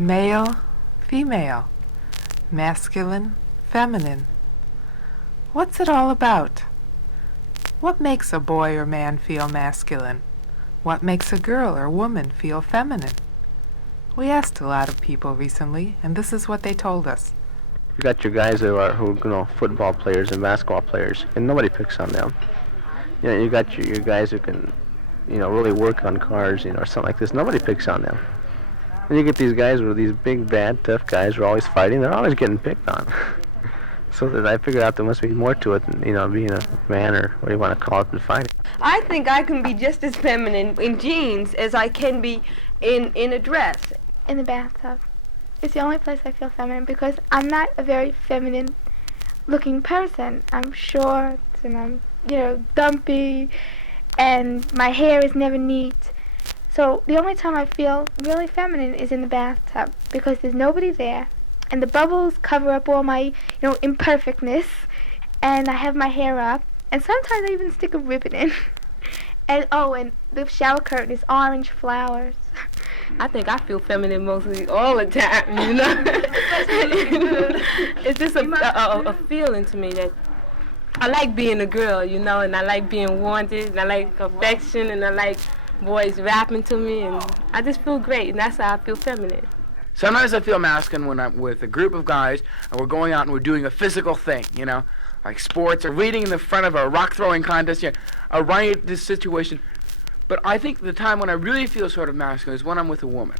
Male, female, masculine, feminine. What's it all about? What makes a boy or man feel masculine? What makes a girl or woman feel feminine? We asked a lot of people recently, and this is what they told us. You got your guys who football players and basketball players, and nobody picks on them. You know, you got your guys who can, really work on cars, or something like this. Nobody picks on them. And you get these guys who are these big, bad, tough guys who are always fighting. They're always getting picked on. So that I figured out there must be more to it than, being a man or what you want to call it than fighting. I think I can be just as feminine in jeans as I can be in a dress. In the bathtub. It's the only place I feel feminine because I'm not a very feminine looking person. I'm short and I'm, dumpy and my hair is never neat. So the only time I feel really feminine is in the bathtub because there's nobody there and the bubbles cover up all my, imperfectness, and I have my hair up and sometimes I even stick a ribbon in. And the shower curtain is orange flowers. I think I feel feminine mostly all the time, It's just a feeling to me that I like being a girl, and I like being wanted, and I like affection, and I like boys rapping to me, and I just feel great, and that's how I feel feminine. Sometimes I feel masculine when I'm with a group of guys and we're going out and we're doing a physical thing, like sports or leading in the front of a rock throwing contest, a riotous situation. But I think the time when I really feel sort of masculine is when I'm with a woman.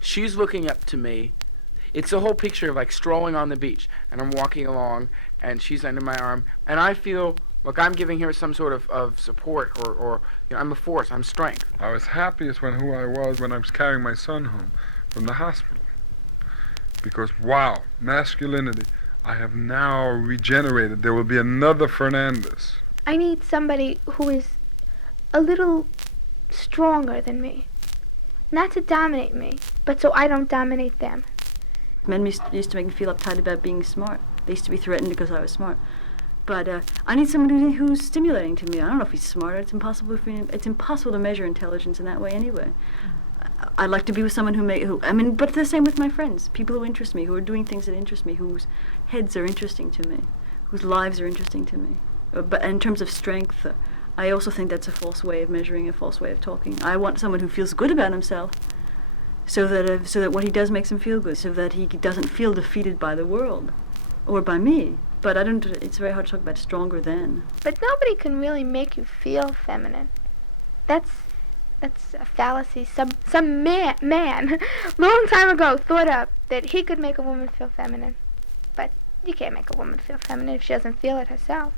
She's looking up to me. It's a whole picture of like strolling on the beach, and I'm walking along, and she's under my arm, and I feel like I'm giving her some sort of support, or I'm a force, I'm strength. I was happiest when I was carrying my son home from the hospital. Because, wow, masculinity. I have now regenerated. There will be another Fernandez. I need somebody who is a little stronger than me. Not to dominate me, but so I don't dominate them. Men used to make me feel uptight about being smart. They used to be threatened because I was smart. But I need someone who's stimulating to me. I don't know if he's smart. It's impossible to measure intelligence in that way anyway. I'd like to be with someone but the same with my friends. People who interest me, who are doing things that interest me, whose heads are interesting to me, whose lives are interesting to me. But in terms of strength, I also think that's a false way of measuring, a false way of talking. I want someone who feels good about himself, so that what he does makes him feel good, so that he doesn't feel defeated by the world or by me. But it's very hard to talk about stronger than. But nobody can really make you feel feminine. That's a fallacy. Some man long time ago thought up that he could make a woman feel feminine. But you can't make a woman feel feminine if she doesn't feel it herself.